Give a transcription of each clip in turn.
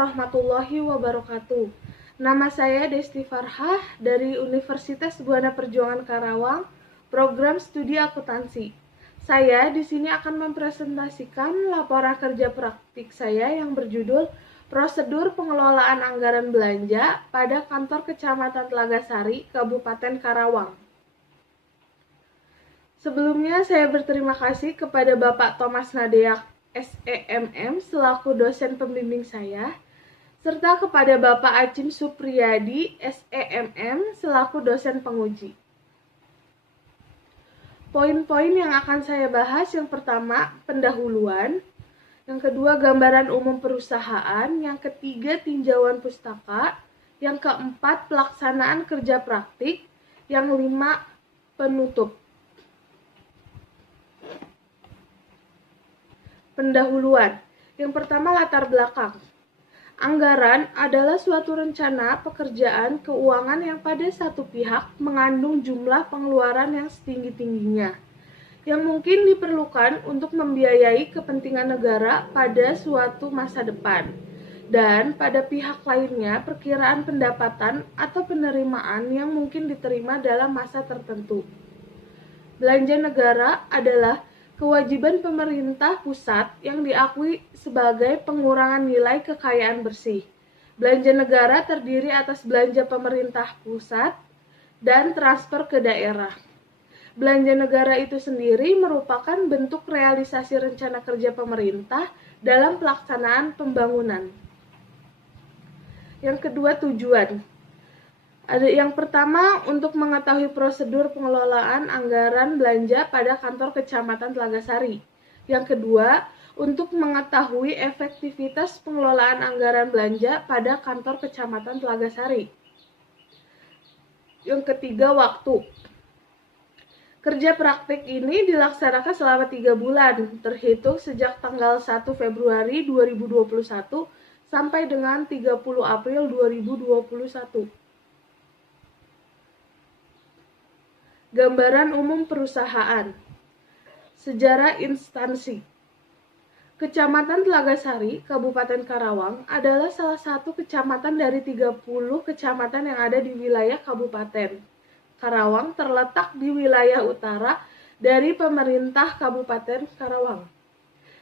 warahmatullahi wabarakatuh. Nama saya Desti Farhah dari Universitas Buana Perjuangan Karawang, program studi akuntansi. Saya di sini akan mempresentasikan laporan kerja praktik saya yang berjudul Prosedur Pengelolaan Anggaran Belanja pada Kantor Kecamatan Telagasari, Kabupaten Karawang. Sebelumnya saya berterima kasih kepada Bapak Thomas Nadeak SEMM selaku dosen pembimbing saya, serta kepada Bapak Acim Supriyadi SEMM selaku dosen penguji. Poin-poin yang akan saya bahas, yang pertama, pendahuluan, yang kedua, gambaran umum perusahaan, yang ketiga, tinjauan pustaka, yang keempat, pelaksanaan kerja praktik, yang lima, penutup. Pendahuluan. Yang pertama, latar belakang. Anggaran adalah suatu rencana pekerjaan keuangan yang pada satu pihak mengandung jumlah pengeluaran yang setinggi-tingginya, yang mungkin diperlukan untuk membiayai kepentingan negara pada suatu masa depan, dan pada pihak lainnya perkiraan pendapatan atau penerimaan yang mungkin diterima dalam masa tertentu. Belanja negara adalah kewajiban pemerintah pusat yang diakui sebagai pengurangan nilai kekayaan bersih. Belanja negara terdiri atas belanja pemerintah pusat dan transfer ke daerah. Belanja negara itu sendiri merupakan bentuk realisasi rencana kerja pemerintah dalam pelaksanaan pembangunan. Yang kedua, tujuan. Yang pertama, untuk mengetahui prosedur pengelolaan anggaran belanja pada kantor kecamatan Telagasari. Yang kedua, untuk mengetahui efektivitas pengelolaan anggaran belanja pada kantor kecamatan Telagasari. Yang ketiga, waktu. Kerja praktik ini dilaksanakan selama 3 bulan, terhitung sejak tanggal 1 Februari 2021 sampai dengan 30 April 2021. Gambaran umum perusahaan. Sejarah instansi. Kecamatan Telagasari, Kabupaten Karawang adalah salah satu kecamatan dari 30 kecamatan yang ada di wilayah Kabupaten Karawang, terletak di wilayah utara dari pemerintah Kabupaten Karawang.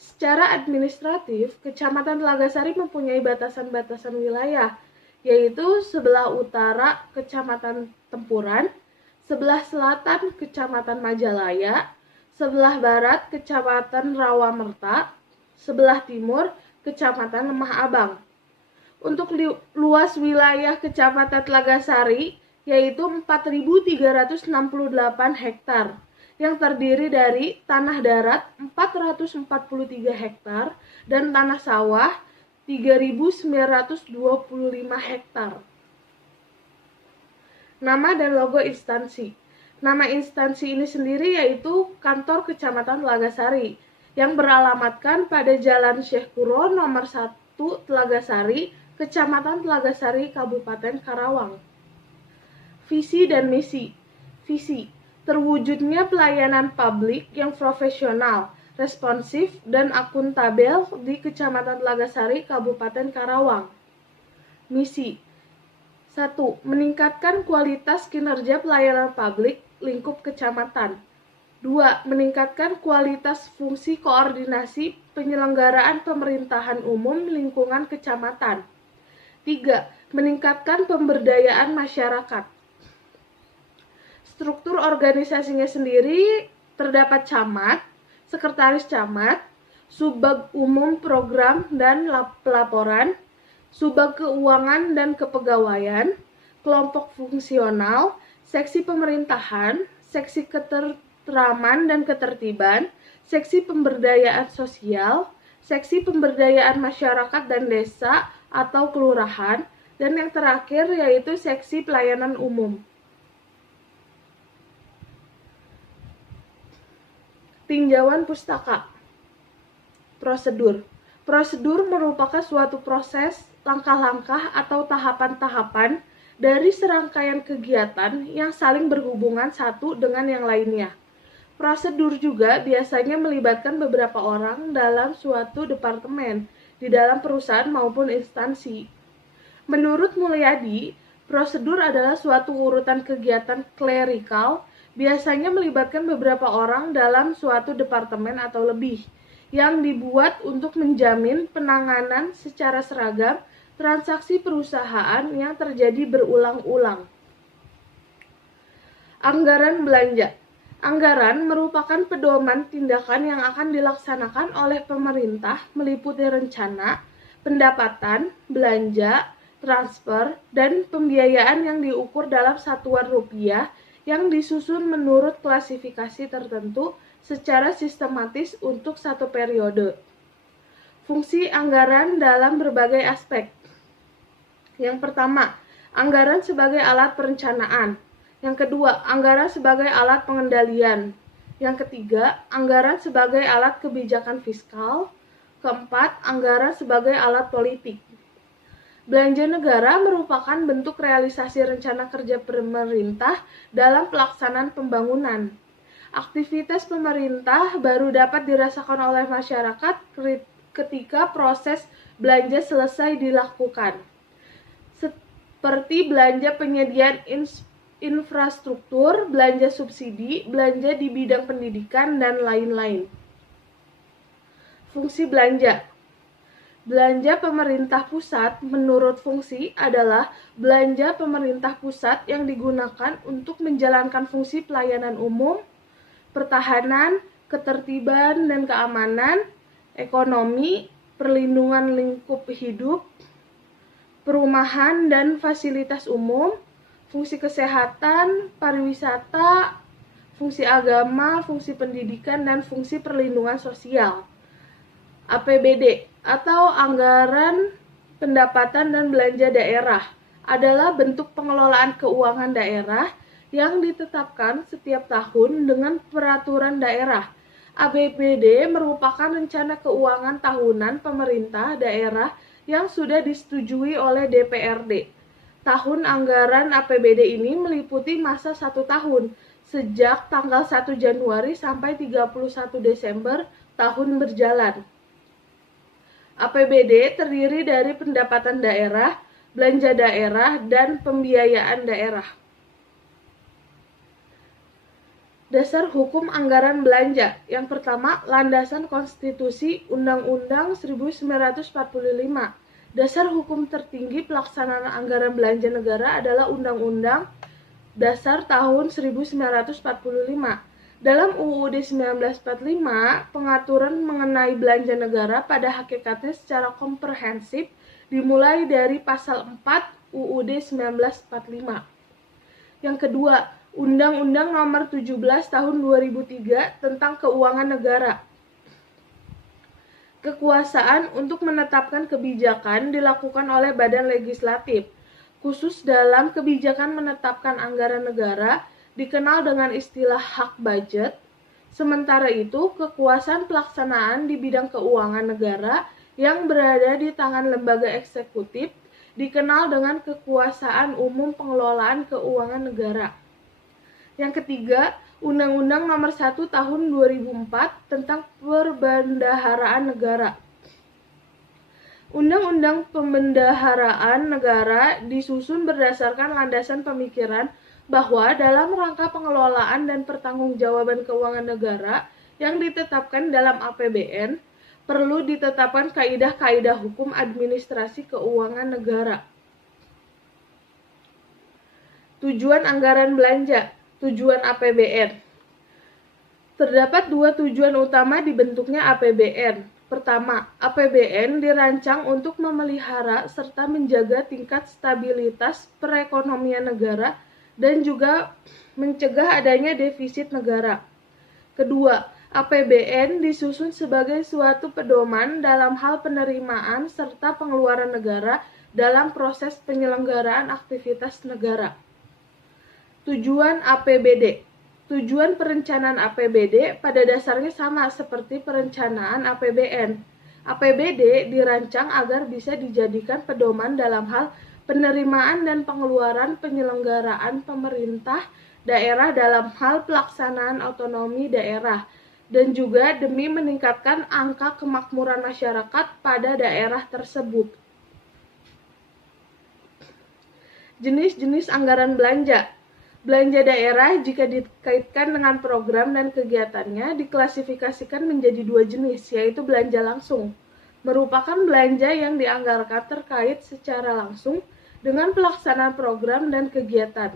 Secara administratif, Kecamatan Telagasari mempunyai batasan-batasan wilayah, yaitu sebelah utara Kecamatan Tempuran, sebelah selatan Kecamatan Majalaya, sebelah barat Kecamatan Rawamerta, sebelah timur Kecamatan Lemah Abang. Untuk luas wilayah Kecamatan Telagasari yaitu 4.368 hektar, yang terdiri dari tanah darat 443 hektar dan tanah sawah 3.925 hektar. Nama dan logo instansi. Nama instansi ini sendiri yaitu Kantor Kecamatan Telagasari yang beralamatkan pada Jalan Syekh Kuro nomor 1 Telagasari, Kecamatan Telagasari, Kabupaten Karawang. Visi dan misi. Visi: terwujudnya pelayanan publik yang profesional, responsif, dan akuntabel di Kecamatan Telagasari, Kabupaten Karawang. Misi: 1. Meningkatkan kualitas kinerja pelayanan publik lingkup kecamatan. 2. Meningkatkan kualitas fungsi koordinasi penyelenggaraan pemerintahan umum lingkungan kecamatan. 3. Meningkatkan pemberdayaan masyarakat. Struktur organisasinya sendiri terdapat camat, sekretaris camat, subbag umum program dan pelaporan, subbag keuangan dan kepegawaian, kelompok fungsional, seksi pemerintahan, seksi ketenteraman dan ketertiban, seksi pemberdayaan sosial, seksi pemberdayaan masyarakat dan desa atau kelurahan, dan yang terakhir yaitu seksi pelayanan umum. Tinjauan pustaka. Prosedur. Prosedur merupakan suatu proses, langkah-langkah atau tahapan-tahapan dari serangkaian kegiatan yang saling berhubungan satu dengan yang lainnya. Prosedur juga biasanya melibatkan beberapa orang dalam suatu departemen, di dalam perusahaan maupun instansi. Menurut Mulyadi, prosedur adalah suatu urutan kegiatan klerikal, biasanya melibatkan beberapa orang dalam suatu departemen atau lebih, yang dibuat untuk menjamin penanganan secara seragam transaksi perusahaan yang terjadi berulang-ulang. Anggaran belanja. Anggaran merupakan pedoman tindakan yang akan dilaksanakan oleh pemerintah meliputi rencana, pendapatan, belanja, transfer, dan pembiayaan yang diukur dalam satuan rupiah yang disusun menurut klasifikasi tertentu secara sistematis untuk satu periode. Fungsi anggaran dalam berbagai aspek. Yang pertama, anggaran sebagai alat perencanaan. Yang kedua, anggaran sebagai alat pengendalian. Yang ketiga, anggaran sebagai alat kebijakan fiskal. Keempat, anggaran sebagai alat politik. Belanja negara merupakan bentuk realisasi rencana kerja pemerintah dalam pelaksanaan pembangunan. Aktivitas pemerintah baru dapat dirasakan oleh masyarakat ketika proses belanja selesai dilakukan. Seperti belanja penyediaan infrastruktur, belanja subsidi, belanja di bidang pendidikan, dan lain-lain. Fungsi belanja. Belanja pemerintah pusat menurut fungsi adalah belanja pemerintah pusat yang digunakan untuk menjalankan fungsi pelayanan umum, pertahanan, ketertiban dan keamanan, ekonomi, perlindungan lingkup hidup, perumahan dan fasilitas umum, fungsi kesehatan, pariwisata, fungsi agama, fungsi pendidikan, dan fungsi perlindungan sosial. APBD atau Anggaran Pendapatan dan Belanja Daerah adalah bentuk pengelolaan keuangan daerah yang ditetapkan setiap tahun dengan peraturan daerah. APBD merupakan rencana keuangan tahunan pemerintah daerah yang sudah disetujui oleh DPRD. Tahun anggaran APBD ini meliputi masa 1 tahun, sejak tanggal 1 Januari sampai 31 Desember tahun berjalan. APBD terdiri dari pendapatan daerah, belanja daerah, dan pembiayaan daerah. Dasar hukum anggaran belanja. Yang pertama, landasan konstitusi Undang-Undang 1945. Dasar hukum tertinggi pelaksanaan anggaran belanja negara adalah Undang-Undang Dasar tahun 1945. Dalam UUD 1945, pengaturan mengenai belanja negara pada hakikatnya secara komprehensif dimulai dari pasal 4 UUD 1945. Yang kedua, Undang-Undang Nomor 17 Tahun 2003 tentang Keuangan Negara. Kekuasaan untuk menetapkan kebijakan dilakukan oleh Badan Legislatif, khusus dalam kebijakan menetapkan anggaran negara dikenal dengan istilah hak budget. Sementara itu, kekuasaan pelaksanaan di bidang keuangan negara yang berada di tangan lembaga eksekutif dikenal dengan kekuasaan umum pengelolaan keuangan negara. Yang ketiga, Undang-Undang Nomor 1 Tahun 2004 tentang Perbendaharaan Negara. Undang-Undang Pembendaharaan Negara disusun berdasarkan landasan pemikiran bahwa dalam rangka pengelolaan dan pertanggungjawaban keuangan negara yang ditetapkan dalam APBN, perlu ditetapkan kaidah-kaidah hukum administrasi keuangan negara. Tujuan anggaran belanja. Tujuan APBN. Terdapat dua tujuan utama dibentuknya APBN. Pertama, APBN dirancang untuk memelihara serta menjaga tingkat stabilitas perekonomian negara dan juga mencegah adanya defisit negara. Kedua, APBN disusun sebagai suatu pedoman dalam hal penerimaan serta pengeluaran negara dalam proses penyelenggaraan aktivitas negara. Tujuan APBD. Tujuan perencanaan APBD pada dasarnya sama seperti perencanaan APBN. APBD dirancang agar bisa dijadikan pedoman dalam hal penerimaan dan pengeluaran penyelenggaraan pemerintah daerah dalam hal pelaksanaan otonomi daerah, dan juga demi meningkatkan angka kemakmuran masyarakat pada daerah tersebut. Jenis-jenis anggaran belanja. Belanja daerah jika dikaitkan dengan program dan kegiatannya diklasifikasikan menjadi dua jenis, yaitu belanja langsung, merupakan belanja yang dianggarkan terkait secara langsung dengan pelaksanaan program dan kegiatan.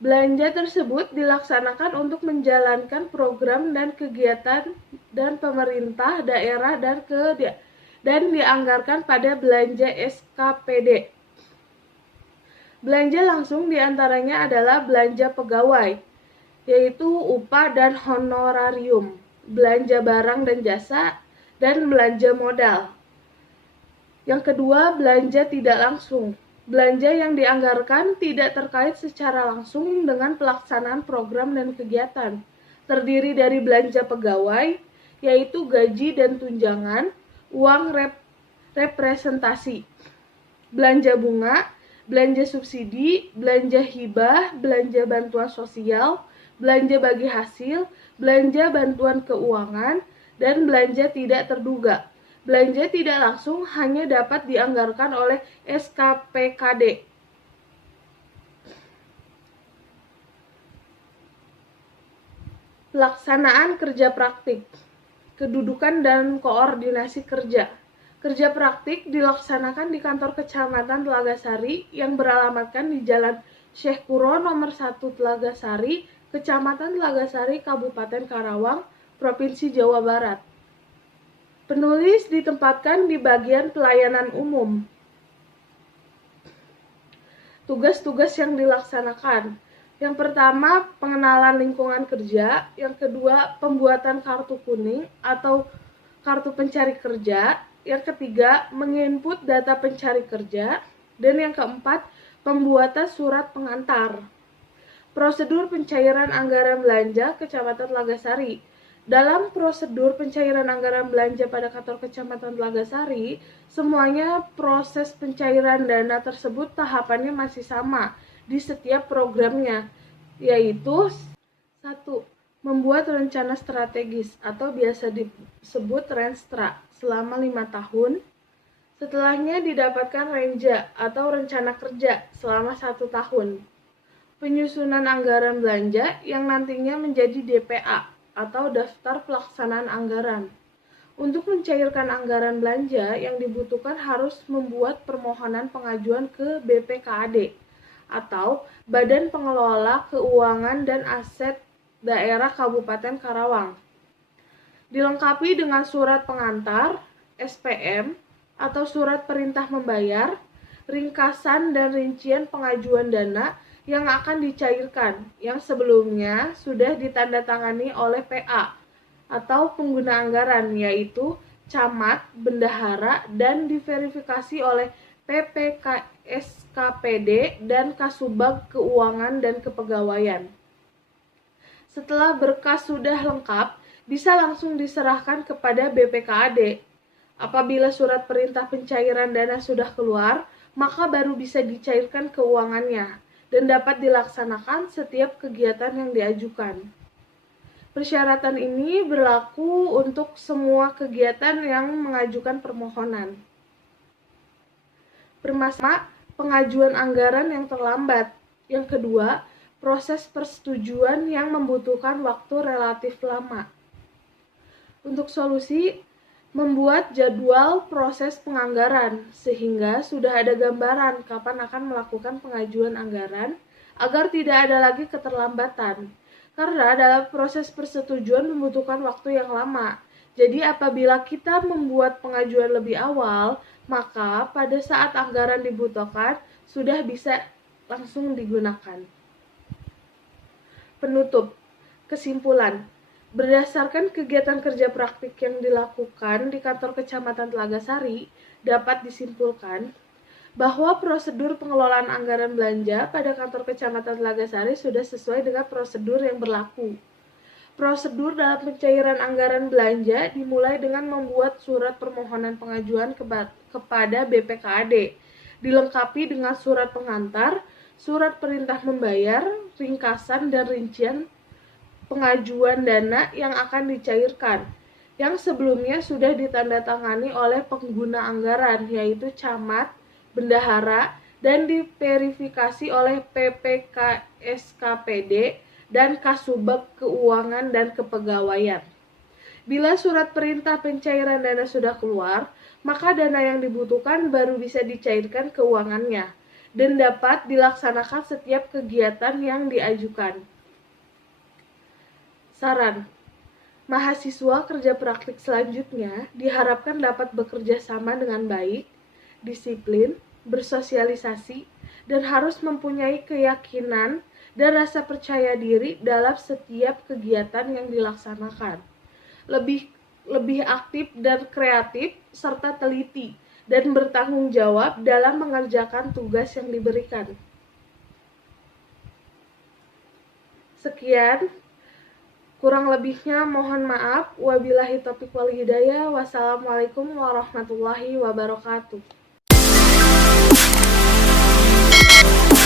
Belanja tersebut dilaksanakan untuk menjalankan program dan kegiatan dan pemerintah daerah dan dianggarkan pada belanja SKPD. Belanja langsung diantaranya adalah belanja pegawai, yaitu upah dan honorarium, belanja barang dan jasa, dan belanja modal. Yang kedua, belanja tidak langsung. Belanja yang dianggarkan tidak terkait secara langsung dengan pelaksanaan program dan kegiatan. Terdiri dari belanja pegawai, yaitu gaji dan tunjangan, uang representasi, belanja bunga, belanja subsidi, belanja hibah, belanja bantuan sosial, belanja bagi hasil, belanja bantuan keuangan, dan belanja tidak terduga. Belanja tidak langsung hanya dapat dianggarkan oleh SKPKD. Pelaksanaan kerja praktik, kedudukan dan koordinasi kerja. Kerja praktik dilaksanakan di kantor Kecamatan Telagasari yang beralamatkan di Jalan Syekh Kuro nomor 1 Telagasari, Kecamatan Telagasari, Kabupaten Karawang, Provinsi Jawa Barat. Penulis ditempatkan di bagian pelayanan umum. Tugas-tugas yang dilaksanakan. Yang pertama, pengenalan lingkungan kerja. Yang kedua, pembuatan kartu kuning atau kartu pencari kerja. Yang ketiga, menginput data pencari kerja. Dan yang keempat, pembuatan surat pengantar. Prosedur pencairan anggaran belanja Kecamatan Telagasari. Dalam prosedur pencairan anggaran belanja pada kantor Kecamatan Telagasari, semuanya proses pencairan dana tersebut tahapannya masih sama di setiap programnya, yaitu 1. Membuat rencana strategis atau biasa disebut Renstra selama 5 tahun. Setelahnya didapatkan Renja atau rencana kerja selama 1 tahun. Penyusunan anggaran belanja yang nantinya menjadi DPA atau daftar pelaksanaan anggaran. Untuk mencairkan anggaran belanja yang dibutuhkan harus membuat permohonan pengajuan ke BPKAD atau Badan Pengelola Keuangan dan Aset Daerah Kabupaten Karawang. Dilengkapi dengan surat pengantar, SPM, atau surat perintah membayar, ringkasan dan rincian pengajuan dana yang akan dicairkan, yang sebelumnya sudah ditandatangani oleh PA atau pengguna anggaran, yaitu camat, bendahara, dan diverifikasi oleh PPKSKPD dan Kasubag Keuangan dan Kepegawaian. Setelah berkas sudah lengkap, bisa langsung diserahkan kepada BPKAD. Apabila surat perintah pencairan dana sudah keluar, maka baru bisa dicairkan keuangannya dan dapat dilaksanakan setiap kegiatan yang diajukan. Persyaratan ini berlaku untuk semua kegiatan yang mengajukan permohonan. Permasalahan pengajuan anggaran yang terlambat. Yang kedua, proses persetujuan yang membutuhkan waktu relatif lama. Untuk solusi, membuat jadwal proses penganggaran sehingga sudah ada gambaran kapan akan melakukan pengajuan anggaran agar tidak ada lagi keterlambatan. Karena dalam proses persetujuan membutuhkan waktu yang lama. Jadi apabila kita membuat pengajuan lebih awal, maka pada saat anggaran dibutuhkan sudah bisa langsung digunakan. Penutup. Kesimpulan. Berdasarkan kegiatan kerja praktik yang dilakukan di kantor Kecamatan Telagasari, dapat disimpulkan bahwa prosedur pengelolaan anggaran belanja pada kantor Kecamatan Telagasari sudah sesuai dengan prosedur yang berlaku. Prosedur dalam pencairan anggaran belanja dimulai dengan membuat surat permohonan pengajuan kepada BPKAD, dilengkapi dengan surat pengantar, surat perintah membayar, ringkasan dan rincian pengajuan dana yang akan dicairkan, yang sebelumnya sudah ditandatangani oleh pengguna anggaran, yaitu camat, bendahara, dan diverifikasi oleh PPKSKPD dan Kasubag Keuangan dan Kepegawaian. Bila surat perintah pencairan dana sudah keluar, maka dana yang dibutuhkan baru bisa dicairkan keuangannya dan dapat dilaksanakan setiap kegiatan yang diajukan. Saran: mahasiswa kerja praktik selanjutnya diharapkan dapat bekerja sama dengan baik, disiplin, bersosialisasi, dan harus mempunyai keyakinan dan rasa percaya diri dalam setiap kegiatan yang dilaksanakan. Lebih aktif dan kreatif, serta teliti dan bertanggung jawab dalam mengerjakan tugas yang diberikan. Sekian, kurang lebihnya mohon maaf. Wabillahi taufiq wal hidayah. Wassalamualaikum warahmatullahi wabarakatuh.